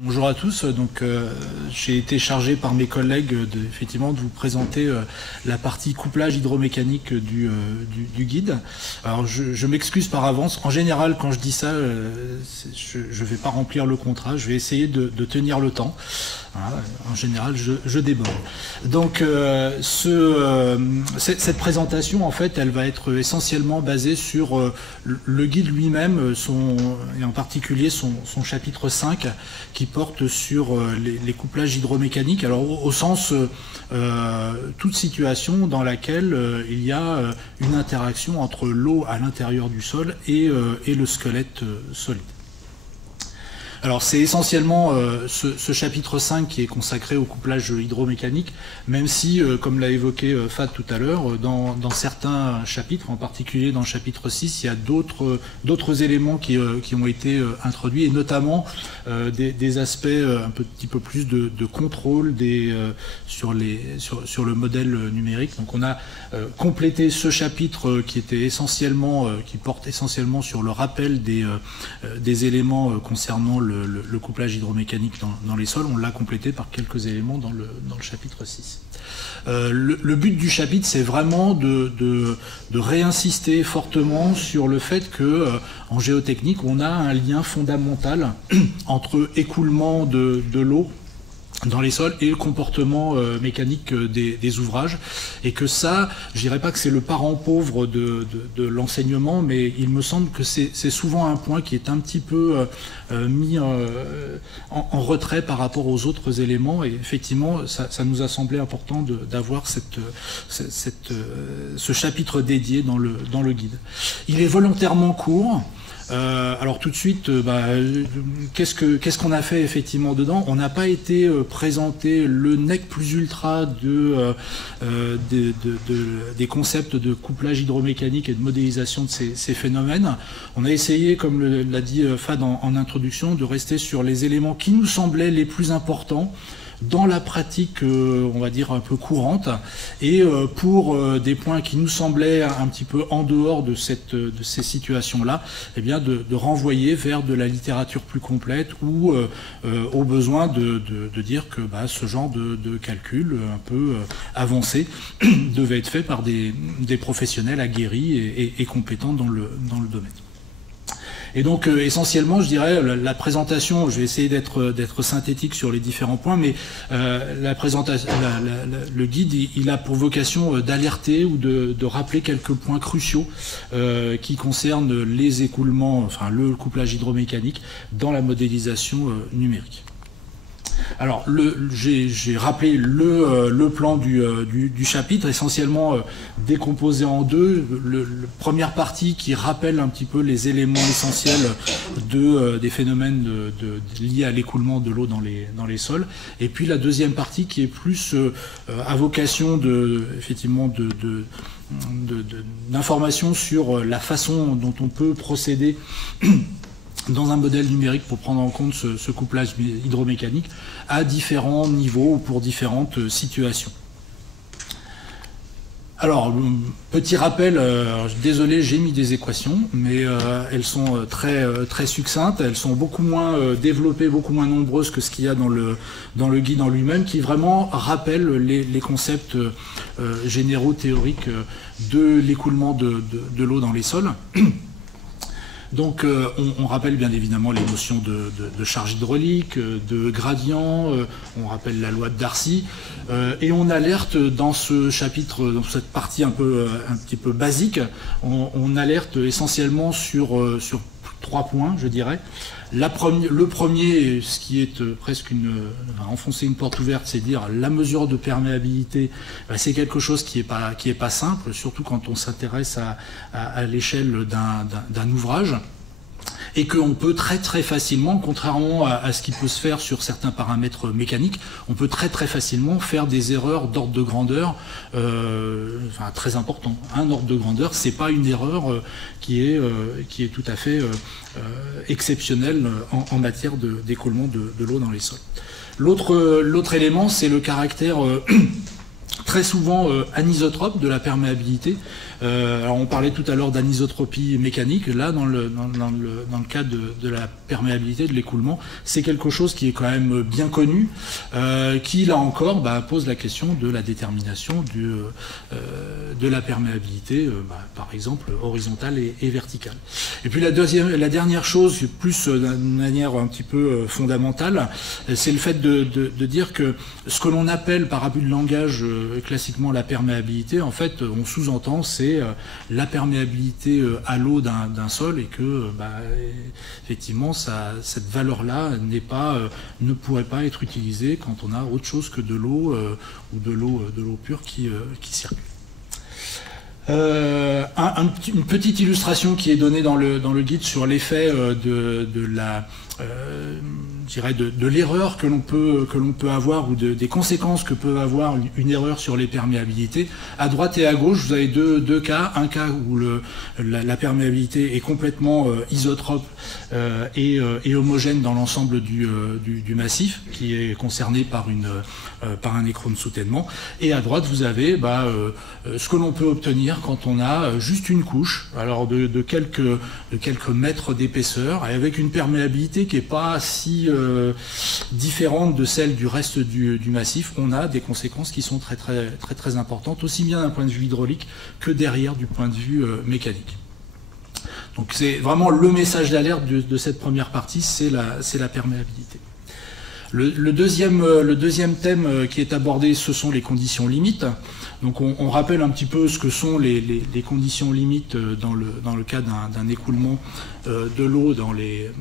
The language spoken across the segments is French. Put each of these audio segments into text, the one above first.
Bonjour à tous, donc j'ai été chargé par mes collègues effectivement de vous présenter la partie couplage hydromécanique du guide. Alors je m'excuse par avance, en général quand je dis ça, je ne vais pas remplir le contrat, je vais essayer de tenir le temps. Voilà, en général je déborde. Donc cette présentation en fait elle va être essentiellement basée sur le guide lui-même et en particulier son chapitre 5 qui porte sur les couplages hydromécaniques. Alors au sens toute situation dans laquelle il y a une interaction entre l'eau à l'intérieur du sol et le squelette solide. Alors c'est essentiellement ce chapitre 5 qui est consacré au couplage hydromécanique, même si, comme l'a évoqué Fad tout à l'heure, dans certains chapitres, en particulier dans le chapitre 6, il y a d'autres éléments qui ont été introduits, et notamment des aspects un petit peu plus de contrôle sur le modèle numérique. Donc on a complété ce chapitre qui porte essentiellement sur le rappel des éléments concernant le couplage hydromécanique dans les sols. On l'a complété par quelques éléments dans le chapitre 6. Le but du chapitre, c'est vraiment de réinsister fortement sur le fait que en géotechnique, on a un lien fondamental entre écoulement de l'eau dans les sols et le comportement mécanique des ouvrages, et que ça, je dirais pas que c'est le parent pauvre de l'enseignement, mais il me semble que c'est souvent un point qui est un petit peu mis en retrait par rapport aux autres éléments, et effectivement ça nous a semblé important d'avoir ce chapitre dédié dans le guide. Il est volontairement court. Alors tout de suite, qu'est-ce qu'on a fait effectivement dedans? On n'a pas été présenter le nec plus ultra des concepts de couplage hydromécanique et de modélisation de ces phénomènes. On a essayé, comme l'a dit Fad en introduction, de rester sur les éléments qui nous semblaient les plus importants dans la pratique, on va dire, un peu courante, et pour des points qui nous semblaient un petit peu en dehors de ces situations-là, eh bien de renvoyer vers de la littérature plus complète ou au besoin de dire que ce genre de calcul un peu avancé devait être fait par des professionnels aguerris et compétents dans le domaine. Et donc essentiellement, je dirais, la présentation, je vais essayer d'être synthétique sur les différents points, mais la présentation, le guide, il a pour vocation d'alerter ou de rappeler quelques points cruciaux qui concernent les écoulements, enfin le couplage hydromécanique dans la modélisation numérique. Alors, j'ai rappelé le plan du chapitre, essentiellement décomposé en deux. La première partie qui rappelle un petit peu les éléments essentiels des phénomènes liés à l'écoulement de l'eau dans les sols. Et puis la deuxième partie qui est plus à vocation d'information sur la façon dont on peut procéder dans un modèle numérique pour prendre en compte ce couplage hydromécanique à différents niveaux ou pour différentes situations. Alors, petit rappel, désolé, j'ai mis des équations, mais elles sont très succinctes, elles sont beaucoup moins développées, beaucoup moins nombreuses que ce qu'il y a dans le guide en lui-même, qui vraiment rappelle les concepts généraux théoriques de l'écoulement de l'eau dans les sols. Donc on rappelle bien évidemment les notions de charge hydraulique, de gradient, on rappelle la loi de Darcy, et on alerte dans ce chapitre, dans cette partie un petit peu basique, on alerte essentiellement sur 3 points, je dirais. Le premier, ce qui est presque enfoncer une porte ouverte, c'est dire la mesure de perméabilité, c'est quelque chose qui est pas simple, surtout quand on s'intéresse à l'échelle d'un ouvrage. Et qu'on peut très facilement, contrairement à ce qui peut se faire sur certains paramètres mécaniques, on peut très facilement faire des erreurs d'ordre de grandeur très important. Un ordre de grandeur, c'est pas une erreur qui est tout à fait exceptionnelle en matière d'écoulement de l'eau dans les sols. L'autre élément, c'est le caractère très souvent anisotrope de la perméabilité. Alors on parlait tout à l'heure d'anisotropie mécanique. Là, dans le cas de la perméabilité, de l'écoulement, c'est quelque chose qui est quand même bien connu, qui là encore pose la question de la détermination de la perméabilité, par exemple horizontale et verticale. Et puis la dernière chose, plus d'une manière un petit peu fondamentale, c'est le fait de dire que ce que l'on appelle par abus de langage classiquement la perméabilité, en fait, on sous-entend c'est la perméabilité à l'eau d'un sol, et que effectivement cette valeur-là ne pourrait pas être utilisée quand on a autre chose que de l'eau ou de l'eau pure qui circule. Une petite illustration qui est donnée dans le guide sur l'effet de l'erreur que l'on peut avoir, ou des conséquences que peut avoir une erreur sur les perméabilités. À droite et à gauche, vous avez deux cas. Un cas où la perméabilité est complètement isotrope et homogène dans l'ensemble du massif, qui est concerné par un écran de soutènement. Et à droite, vous avez ce que l'on peut obtenir quand on a juste une couche, alors de quelques mètres d'épaisseur, et avec une perméabilité qui n'est pas si différente de celle du reste du massif. On a des conséquences qui sont très très très très importantes, aussi bien d'un point de vue hydraulique que derrière du point de vue mécanique. Donc c'est vraiment le message d'alerte de cette première partie, c'est la perméabilité. Le deuxième thème qui est abordé, ce sont les conditions limites. Donc on rappelle un petit peu ce que sont les conditions limites dans le cas d'un écoulement de l'eau dans les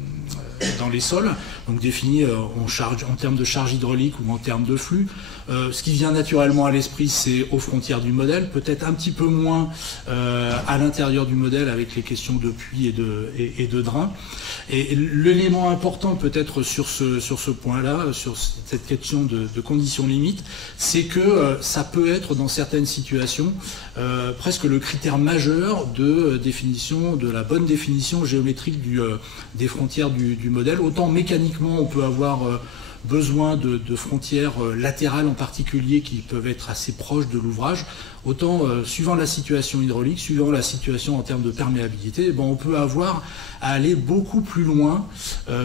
sols, donc définies en termes de charge hydraulique ou en termes de flux. Ce qui vient naturellement à l'esprit, c'est aux frontières du modèle, peut-être un petit peu moins à l'intérieur du modèle avec les questions de puits et de drain. Et l'élément important peut-être sur ce point-là, sur cette question de conditions limites, c'est que ça peut être dans certaines situations presque le critère majeur de la bonne définition géométrique des frontières du modèle. Autant mécaniquement on peut avoir besoin de frontières latérales en particulier qui peuvent être assez proches de l'ouvrage, autant suivant la situation hydraulique, suivant la situation en termes de perméabilité, on peut avoir à aller beaucoup plus loin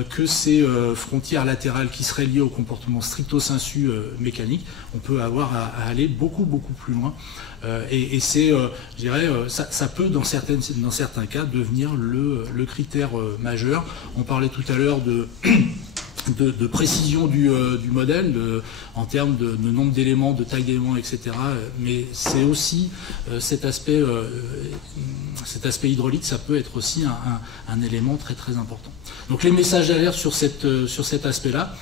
que ces frontières latérales qui seraient liées au comportement stricto sensu mécanique. On peut avoir à aller beaucoup plus loin, et c'est, je dirais, ça peut dans certains cas devenir le critère majeur. On parlait tout à l'heure de précision du modèle, en termes de nombre d'éléments, de taille d'éléments, etc. Mais c'est aussi cet aspect hydraulique, ça peut être aussi un élément très très important. Donc les messages d'alerte sur cet aspect-là,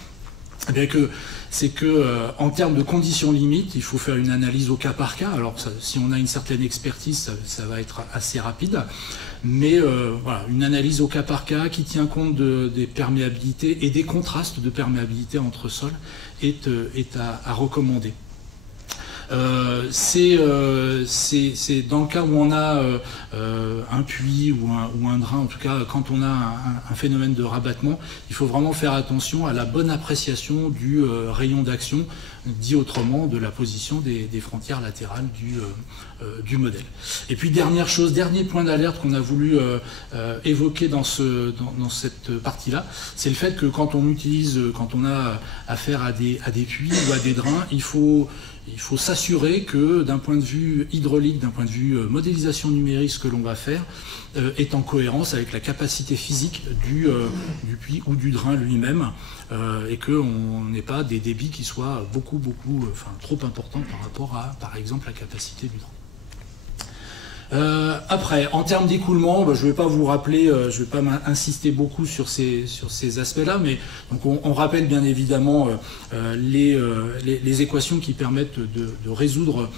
c'est que en termes de conditions limites, il faut faire une analyse au cas par cas. Alors si on a une certaine expertise, ça va être assez rapide. Mais voilà, une analyse au cas par cas qui tient compte des perméabilités et des contrastes de perméabilité entre sols est à recommander. C'est dans le cas où on a un puits ou un drain, en tout cas quand on a un phénomène de rabattement, il faut vraiment faire attention à la bonne appréciation du rayon d'action, dit autrement de la position des frontières latérales du modèle. Et puis dernier point d'alerte qu'on a voulu évoquer dans cette partie-là, c'est le fait que quand on a affaire à des puits ou à des drains, il faut s'assurer que d'un point de vue hydraulique, d'un point de vue modélisation numérique, ce que l'on va faire est en cohérence avec la capacité physique du puits ou du drain lui-même, et qu'on n'ait pas des débits qui soient trop importants par rapport à, par exemple, la capacité du drain. Après, en termes d'écoulement, je ne vais pas vous rappeler, je ne vais pas insister beaucoup sur ces aspects-là, mais donc on rappelle bien évidemment les équations qui permettent de résoudre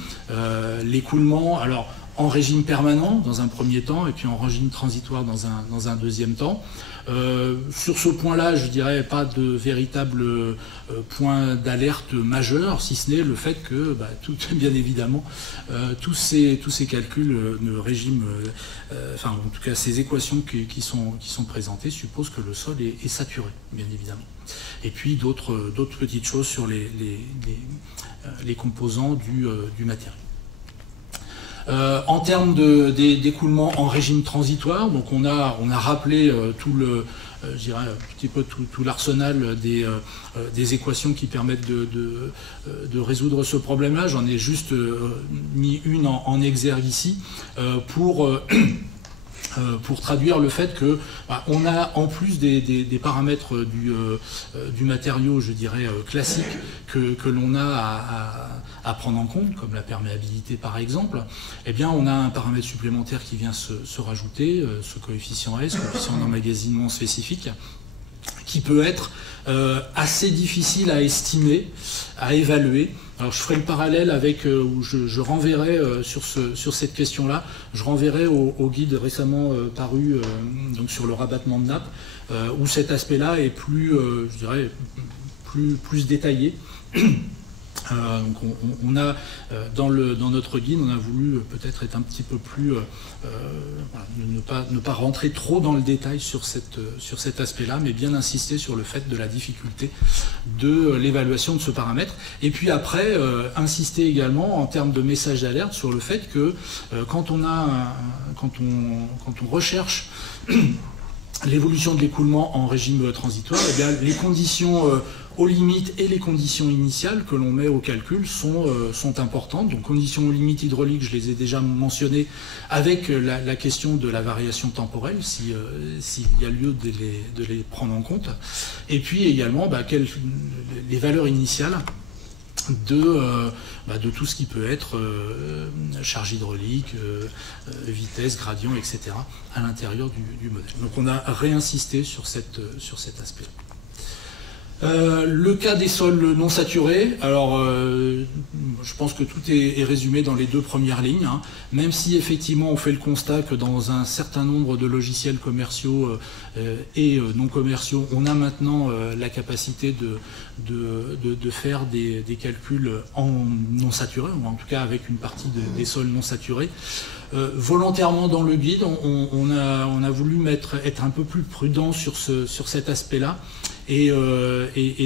l'écoulement. Alors, en régime permanent dans un premier temps, et puis en régime transitoire dans un deuxième temps. Sur ce point-là, je dirais pas de véritable point d'alerte majeur, si ce n'est le fait que, bien évidemment, tous ces calculs, en tout cas ces équations qui sont présentées supposent que le sol est saturé, bien évidemment. Et puis d'autres petites choses sur les composants du matériau. En termes d'écoulement en régime transitoire, donc on a rappelé je dirais, un petit peu tout l'arsenal des équations qui permettent de résoudre ce problème-là. J'en ai juste mis une en exergue ici pour traduire le fait que on a, en plus des paramètres du matériau, je dirais, classique que l'on a à prendre en compte, comme la perméabilité par exemple, eh bien on a un paramètre supplémentaire qui vient se rajouter, ce coefficient S, coefficient d'emmagasinement spécifique, qui peut être assez difficile à estimer, à évaluer. Alors je ferai le parallèle avec, où je renverrai sur cette question-là, je renverrai au guide récemment paru donc sur le rabattement de nappe, où cet aspect-là est plus, je dirais, plus détaillé. Donc on a dans notre guide, on a voulu peut-être être un petit peu plus, ne pas rentrer trop dans le détail sur cet aspect-là, mais bien insister sur le fait de la difficulté de l'évaluation de ce paramètre. Et puis après, insister également en termes de message d'alerte sur le fait que quand on recherche l'évolution de l'écoulement en régime transitoire, eh bien, les conditions aux limites et les conditions initiales que l'on met au calcul sont importantes. Donc conditions aux limites hydrauliques, je les ai déjà mentionnées, avec la question de la variation temporelle, s'il y a lieu de les prendre en compte. Et puis également les valeurs initiales de tout ce qui peut être charge hydraulique, vitesse, gradient, etc. à l'intérieur du modèle. Donc on a réinsisté sur cet aspect. Le cas des sols non saturés, alors je pense que tout est résumé dans les deux premières lignes, hein. Même si effectivement on fait le constat que dans un certain nombre de logiciels commerciaux et non commerciaux, on a maintenant la capacité de faire des calculs en non saturé, ou en tout cas avec une partie des sols non saturés. Volontairement dans le guide, on a voulu être un peu plus prudent sur cet aspect-là. Et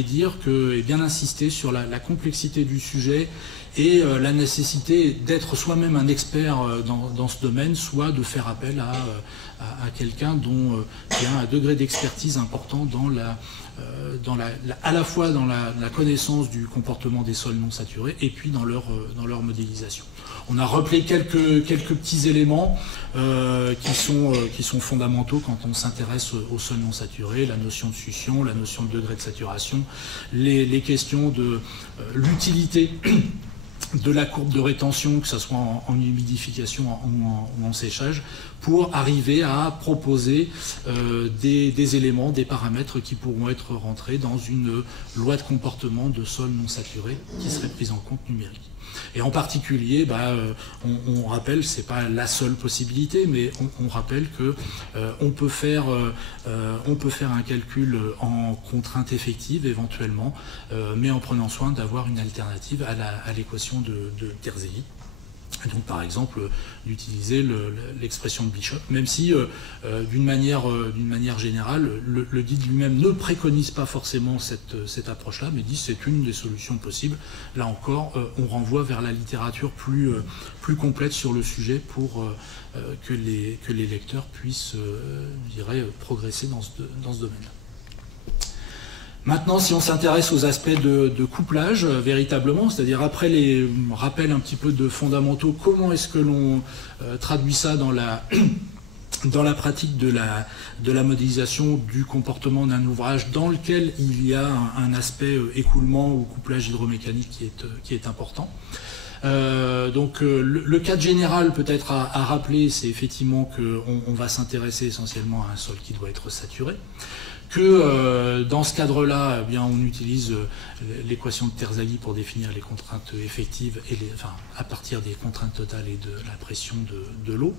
dire que, et bien insister sur la complexité du sujet et la nécessité d'être soi-même un expert dans ce domaine, soit de faire appel à quelqu'un qui a un degré d'expertise important à la fois dans la connaissance du comportement des sols non saturés et puis dans leur modélisation. On a rappelé quelques petits éléments qui sont fondamentaux quand on s'intéresse aux sols non saturés, la notion de succion, la notion de degré de saturation, les questions de l'utilité de la courbe de rétention, que ce soit en humidification ou en séchage, pour arriver à proposer des éléments, des paramètres qui pourront être rentrés dans une loi de comportement de sol non saturé qui serait prise en compte numérique. Et en particulier, on rappelle, c'est pas la seule possibilité, mais on rappelle que on peut faire un calcul en contrainte effective éventuellement, mais en prenant soin d'avoir une alternative à l'équation de Terzaghi. Donc par exemple d'utiliser l'expression de Bishop, même si d'une manière générale le guide lui-même ne préconise pas forcément cette approche-là, mais dit c'est une des solutions possibles. Là encore, on renvoie vers la littérature plus complète sur le sujet pour que les lecteurs puissent, je dirais, progresser dans ce domaine. Maintenant, si on s'intéresse aux aspects de couplage, véritablement, c'est-à-dire après les rappels un petit peu de fondamentaux, comment est-ce que l'on traduit ça dans la pratique de la modélisation du comportement d'un ouvrage dans lequel il y a un aspect écoulement ou couplage hydromécanique qui est important. Donc le cadre général peut-être à rappeler, c'est effectivement qu'on va s'intéresser essentiellement à un sol qui doit être saturé, que dans ce cadre-là, eh bien, on utilise l'équation de Terzaghi pour définir les contraintes effectives à partir des contraintes totales et de la pression de l'eau,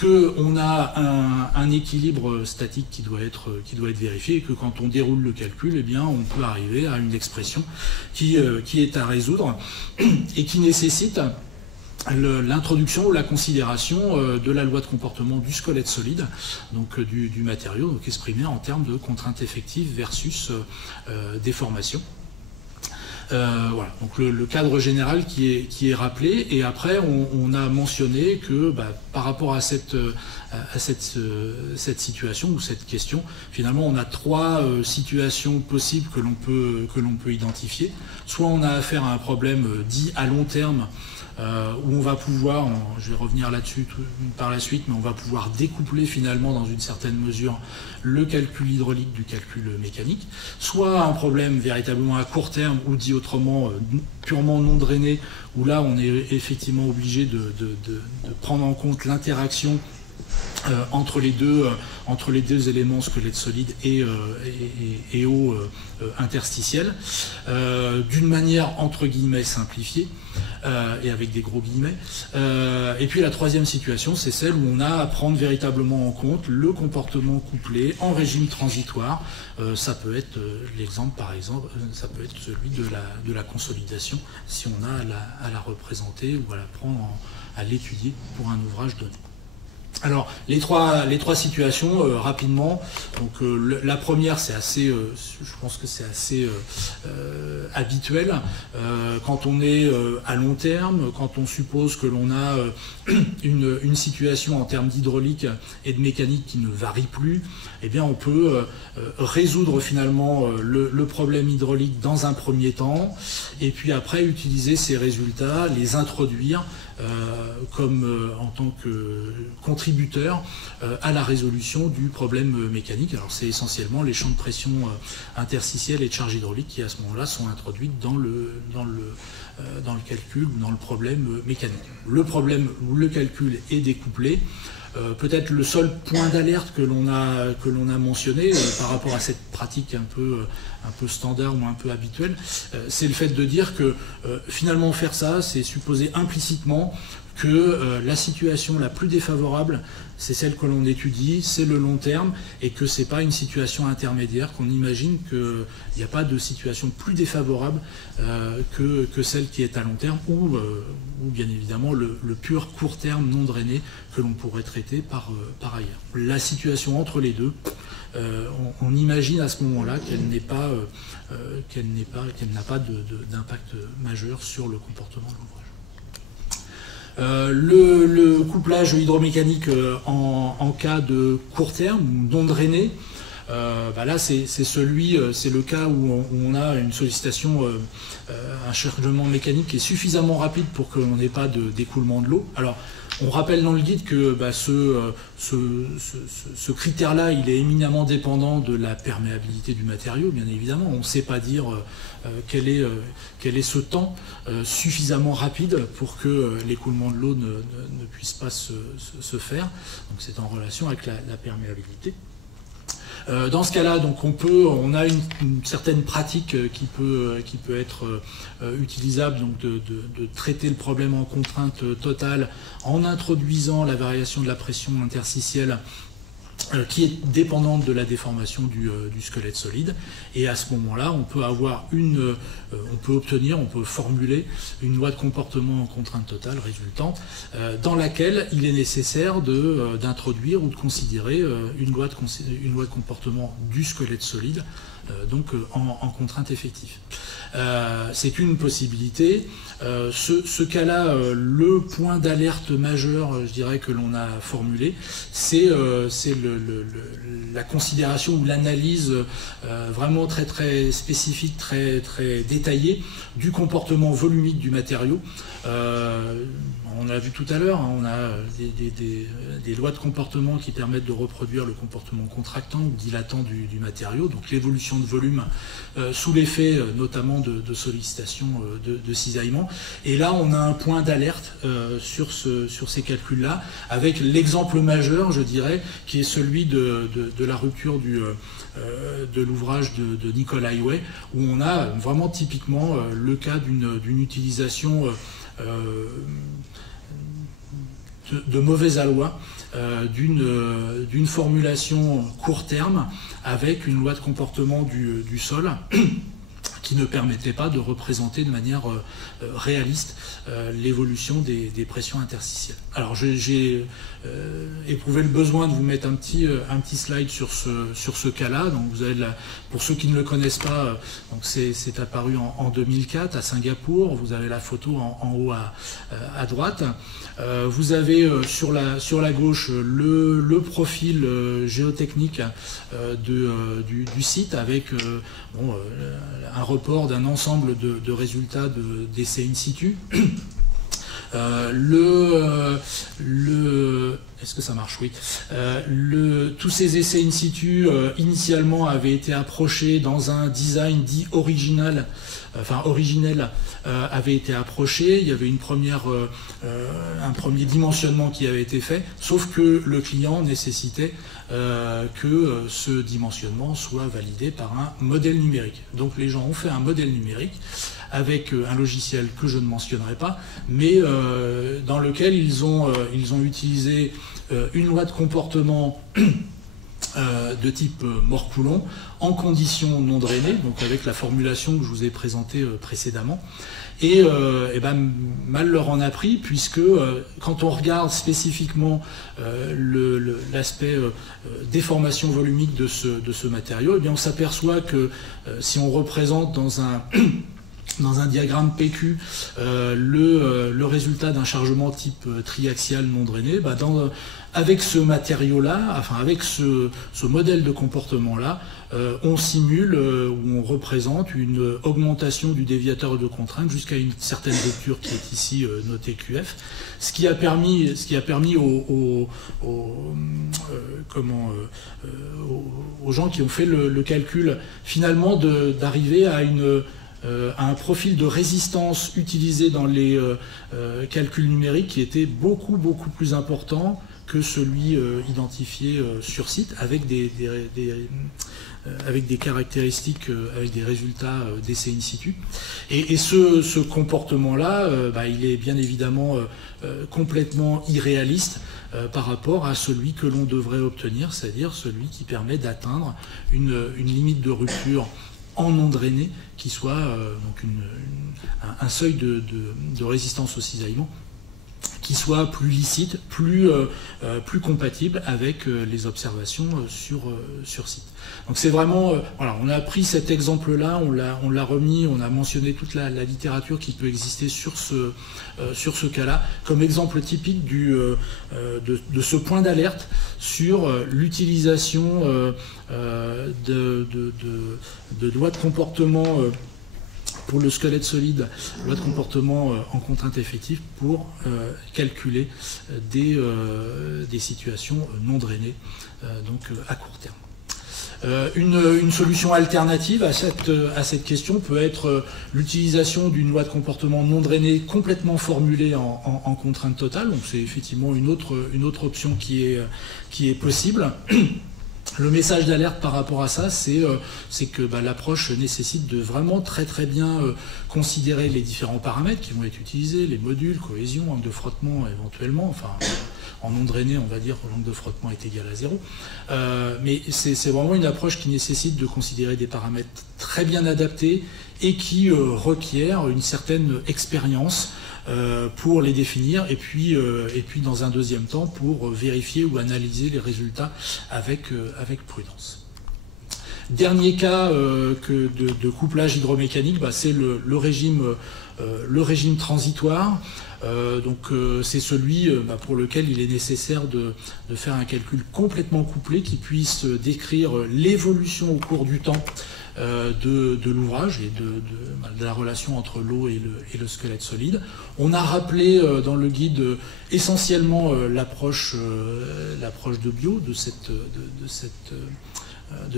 qu'on a un équilibre statique qui doit être vérifié, et que quand on déroule le calcul, eh bien, on peut arriver à une expression qui est à résoudre et qui nécessite l'introduction ou la considération de la loi de comportement du squelette solide, donc du matériau, donc exprimé en termes de contrainte effective versus déformation. Voilà, donc le cadre général qui est rappelé, et après on a mentionné que par rapport à cette situation ou cette question, finalement on a trois situations possibles que l'on peut identifier. Soit on a affaire à un problème dit à long terme, où on va pouvoir, je vais revenir là-dessus par la suite, mais on va pouvoir découpler finalement dans une certaine mesure le calcul hydraulique du calcul mécanique, soit un problème véritablement à court terme, ou dit autrement purement non drainé, où là on est effectivement obligé de prendre en compte l'interaction entre les deux éléments squelette solide et eau interstitielle, d'une manière entre guillemets simplifiée, et avec des gros guillemets. Et puis la troisième situation, c'est celle où on a à prendre véritablement en compte le comportement couplé en régime transitoire. Ça peut être l'exemple, par exemple, ça peut être celui de la consolidation, si on a à la représenter ou à la prendre, à l'étudier pour un ouvrage donné. Alors, les trois situations, rapidement. Donc, la première, c'est assez, je pense que c'est assez habituel. Quand on est à long terme, quand on suppose que l'on a une situation en termes d'hydraulique et de mécanique qui ne varie plus, eh bien, on peut résoudre finalement le problème hydraulique dans un premier temps, et puis après utiliser ces résultats, les introduire comme en tant que contributeur à la résolution du problème mécanique. Alors c'est essentiellement les champs de pression interstitielle et de charge hydraulique qui à ce moment-là sont introduites dans le calcul ou dans le problème mécanique. Le calcul est découplé. Peut-être le seul point d'alerte que l'on a mentionné par rapport à cette pratique un peu standard ou un peu habituelle, c'est le fait de dire que finalement faire ça, c'est supposer implicitement que la situation la plus défavorable, c'est celle que l'on étudie, c'est le long terme, et que c'est pas une situation intermédiaire, qu'on imagine qu'il n'y a pas de situation plus défavorable que celle qui est à long terme, ou bien évidemment le pur court terme non drainé que l'on pourrait traiter par ailleurs. La situation entre les deux, on imagine à ce moment-là qu'elle n'a pas d'impact majeur sur le comportement de l'ouvrage. Le couplage hydromécanique en cas de court terme ou non drainé, là c'est le cas où on a une sollicitation, un chargement mécanique qui est suffisamment rapide pour qu'on n'ait pas d'écoulement de l'eau. Alors on rappelle dans le guide que ce critère-là, il est éminemment dépendant de la perméabilité du matériau, bien évidemment. On ne sait pas dire quel est ce temps suffisamment rapide pour que l'écoulement de l'eau ne puisse pas se faire. Donc c'est en relation avec la perméabilité. Dans ce cas-là, donc on a une certaine pratique qui peut être utilisable, donc de traiter le problème en contrainte totale en introduisant la variation de la pression interstitielle qui est dépendante de la déformation du squelette solide, et à ce moment-là on peut formuler une loi de comportement en contrainte totale résultante, dans laquelle il est nécessaire d'introduire ou de considérer une loi de comportement du squelette solide, donc en contrainte effective. C'est une possibilité. Ce cas-là, le point d'alerte majeur, je dirais, que l'on a formulé, c'est la considération ou l'analyse vraiment très très spécifique, très très détaillée du comportement volumique du matériau. On a vu tout à l'heure, on a des lois de comportement qui permettent de reproduire le comportement contractant ou dilatant du matériau, donc l'évolution de volume sous l'effet notamment de sollicitation, de cisaillement. Et là, on a un point d'alerte sur ces calculs-là, avec l'exemple majeur, je dirais, qui est celui de la rupture de l'ouvrage de Nicole Highway, où on a vraiment typiquement le cas d'une utilisation de mauvais aloi, d'une formulation court terme avec une loi de comportement du sol qui ne permettait pas de représenter de manière réaliste l'évolution des pressions interstitielles. Alors j'ai éprouvé le besoin de vous mettre un petit slide sur ce cas-là. Donc vous avez pour ceux qui ne le connaissent pas, c'est apparu en 2004 à Singapour. Vous avez la photo en haut à droite. Vous avez sur la gauche le profil géotechnique du site avec un report d'un ensemble de résultats d'essais in situ. Est-ce que ça marche? Oui. Tous ces essais in situ, initialement, avaient été approchés dans un design dit originel, avait été approché. Il y avait un premier dimensionnement qui avait été fait, sauf que le client nécessitait que ce dimensionnement soit validé par un modèle numérique. Donc les gens ont fait un modèle numérique avec un logiciel que je ne mentionnerai pas, mais dans lequel ils ont utilisé une loi de comportement de type Moore-Coulomb en conditions non drainées, donc avec la formulation que je vous ai présentée précédemment. Et mal leur en a pris, puisque quand on regarde spécifiquement l'aspect déformation volumique de ce matériau, eh bien on s'aperçoit que si on représente dans un diagramme PQ le résultat d'un chargement type triaxial non drainé, avec ce matériau-là, enfin avec ce modèle de comportement-là, on simule ou on représente une augmentation du déviateur de contrainte jusqu'à une certaine rupture qui est ici notée QF, ce qui a permis aux gens qui ont fait le calcul finalement d'arriver à un profil de résistance utilisé dans les calculs numériques qui était beaucoup plus important que celui identifié sur site, avec des caractéristiques, avec des résultats d'essais in situ. Et ce comportement-là, il est bien évidemment complètement irréaliste par rapport à celui que l'on devrait obtenir, c'est-à-dire celui qui permet d'atteindre une limite de rupture en non drainé qui soit un seuil de résistance au cisaillement qui soit plus licite, plus compatible avec les observations sur site. Donc c'est vraiment, voilà, on a pris cet exemple-là, on l'a remis, on a mentionné toute la littérature qui peut exister sur ce cas-là, comme exemple typique de ce point d'alerte sur l'utilisation de lois de comportement pour le squelette solide, loi de comportement en contrainte effective pour calculer des situations non drainées, donc à court terme. Une solution alternative à cette question peut être l'utilisation d'une loi de comportement non drainée complètement formulée en contrainte totale. Donc c'est effectivement une autre option qui est possible. Le message d'alerte par rapport à ça, c'est que l'approche nécessite de vraiment très bien considérer les différents paramètres qui vont être utilisés, les modules, cohésion, angle de frottement éventuellement, enfin en non drainé on va dire que l'angle de frottement est égal à 0. Mais c'est vraiment une approche qui nécessite de considérer des paramètres très bien adaptés et qui requiert une certaine expérience pour les définir et puis dans un deuxième temps pour vérifier ou analyser les résultats avec prudence. Dernier cas de couplage hydromécanique, c'est le régime transitoire. C'est celui pour lequel il est nécessaire de faire un calcul complètement couplé qui puisse décrire l'évolution au cours du temps de l'ouvrage et de la relation entre l'eau et le squelette solide. On a rappelé dans le guide essentiellement l'approche de Biot de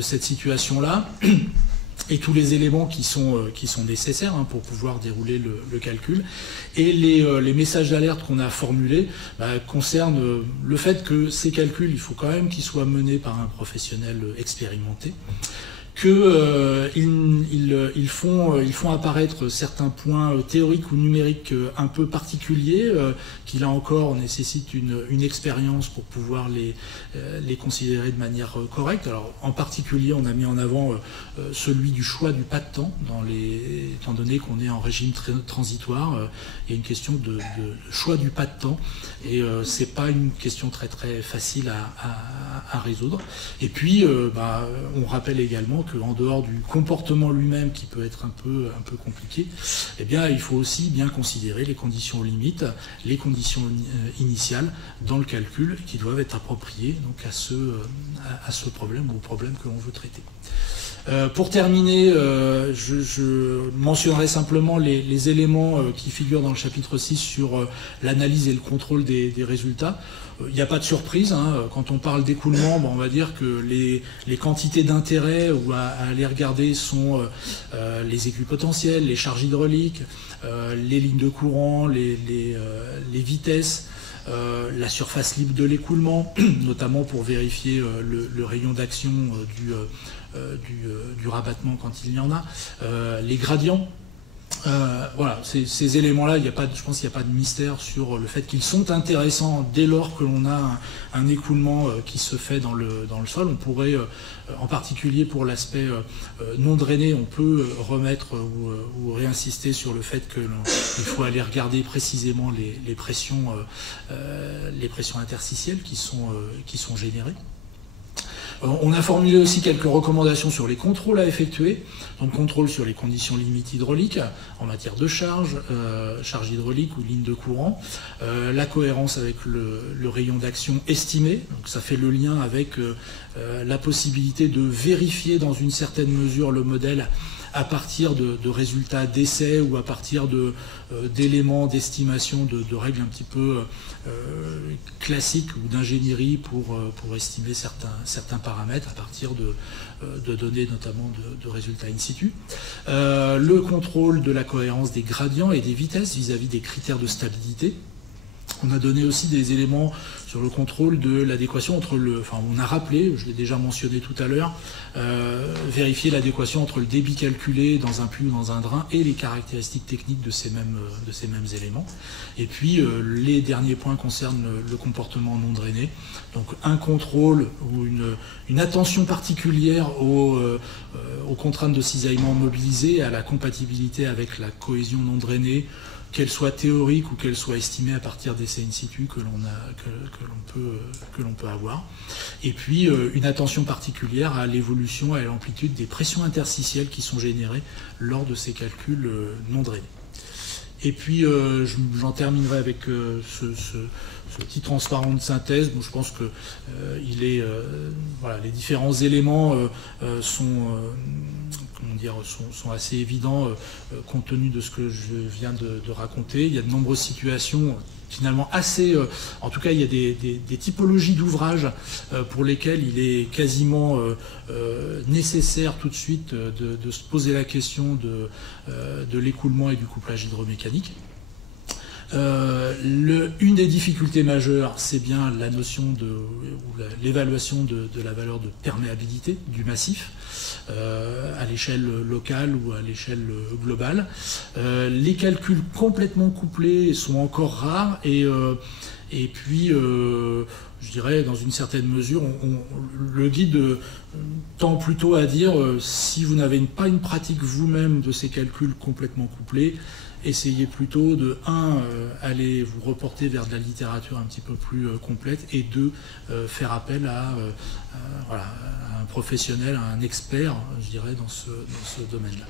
cette situation-là et tous les éléments qui sont nécessaires pour pouvoir dérouler le calcul. Et les messages d'alerte qu'on a formulés concernent le fait que ces calculs, il faut quand même qu'ils soient menés par un professionnel expérimenté, qu'ils font apparaître certains points théoriques ou numériques un peu particuliers, qui là encore nécessitent une expérience pour pouvoir les considérer de manière correcte. Alors en particulier, on a mis en avant celui du choix du pas de temps, étant donné qu'on est en régime transitoire, il y a une question de choix du pas de temps, et c'est pas une question très très facile à résoudre. Et puis on rappelle également qu'en dehors du comportement lui-même, qui peut être un peu compliqué, eh bien il faut aussi bien considérer les conditions limites, les conditions initiales dans le calcul, qui doivent être appropriées donc à ce problème ou au problème que l'on veut traiter. Pour terminer, je mentionnerai simplement les éléments qui figurent dans le chapitre 6 sur l'analyse et le contrôle des résultats. Il n'y a pas de surprise, hein. Quand on parle d'écoulement, on va dire que les quantités d'intérêt ou à aller regarder sont les équipotentiels, les charges hydrauliques, les lignes de courant, les vitesses, la surface libre de l'écoulement, notamment pour vérifier le rayon d'action du rabattement quand il y en a, les gradients. Voilà, ces éléments-là, je pense qu'il n'y a pas de mystère sur le fait qu'ils sont intéressants dès lors que l'on a un écoulement qui se fait dans le sol. On pourrait, en particulier pour l'aspect non drainé, on peut remettre ou réinsister sur le fait qu'il faut aller regarder précisément les pressions interstitielles qui sont générées. On a formulé aussi quelques recommandations sur les contrôles à effectuer, donc contrôle sur les conditions limites hydrauliques en matière de charge hydraulique ou ligne de courant, la cohérence avec le rayon d'action estimé, donc ça fait le lien avec la possibilité de vérifier dans une certaine mesure le modèle à partir de résultats d'essais ou à partir d'éléments d'estimation de règles un petit peu classiques ou d'ingénierie pour estimer certains paramètres à partir de données notamment de résultats in situ. Le contrôle de la cohérence des gradients et des vitesses vis-à-vis des critères de stabilité. On a donné aussi des éléments sur le contrôle de l'adéquation entre on a rappelé, je l'ai déjà mentionné tout à l'heure, vérifier l'adéquation entre le débit calculé dans un puits ou dans un drain et les caractéristiques techniques de ces mêmes éléments. Et puis les derniers points concernent le comportement non drainé. Donc un contrôle ou une attention particulière aux contraintes de cisaillement mobilisées, à la compatibilité avec la cohésion non drainée, qu'elle soit théorique ou qu'elle soit estimée à partir d'essais in situ que l'on peut avoir. Et puis une attention particulière à l'évolution et à l'amplitude des pressions interstitielles qui sont générées lors de ces calculs non drainés. Et puis j'en terminerai avec ce petit transparent de synthèse. Bon, je pense que les différents éléments sont assez évidents compte tenu de ce que je viens de raconter. Il y a de nombreuses situations finalement assez... en tout cas, il y a des typologies d'ouvrages pour lesquels il est quasiment nécessaire tout de suite de se poser la question de l'écoulement et du couplage hydromécanique. Une des difficultés majeures, c'est bien la notion l'évaluation de la valeur de perméabilité du massif à l'échelle locale ou à l'échelle globale. Les calculs complètement couplés sont encore rares et puis je dirais dans une certaine mesure le guide tend plutôt à dire si vous n'avez pas une pratique vous-même de ces calculs complètement couplés, essayez plutôt de, aller vous reporter vers de la littérature un petit peu plus complète, et de faire appel à un professionnel, à un expert, je dirais, dans ce domaine-là.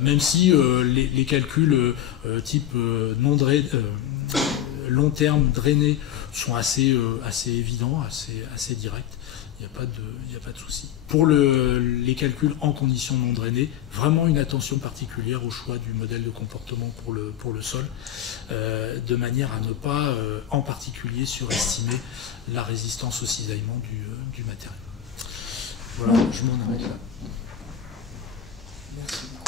Même si les calculs type long terme drainé sont assez évidents, assez directs. Il n'y a pas de souci. Pour les calculs en conditions non drainées, vraiment une attention particulière au choix du modèle de comportement pour le sol, de manière à ne pas en particulier surestimer la résistance au cisaillement du matériau. Voilà, je m'en arrête là. Merci beaucoup.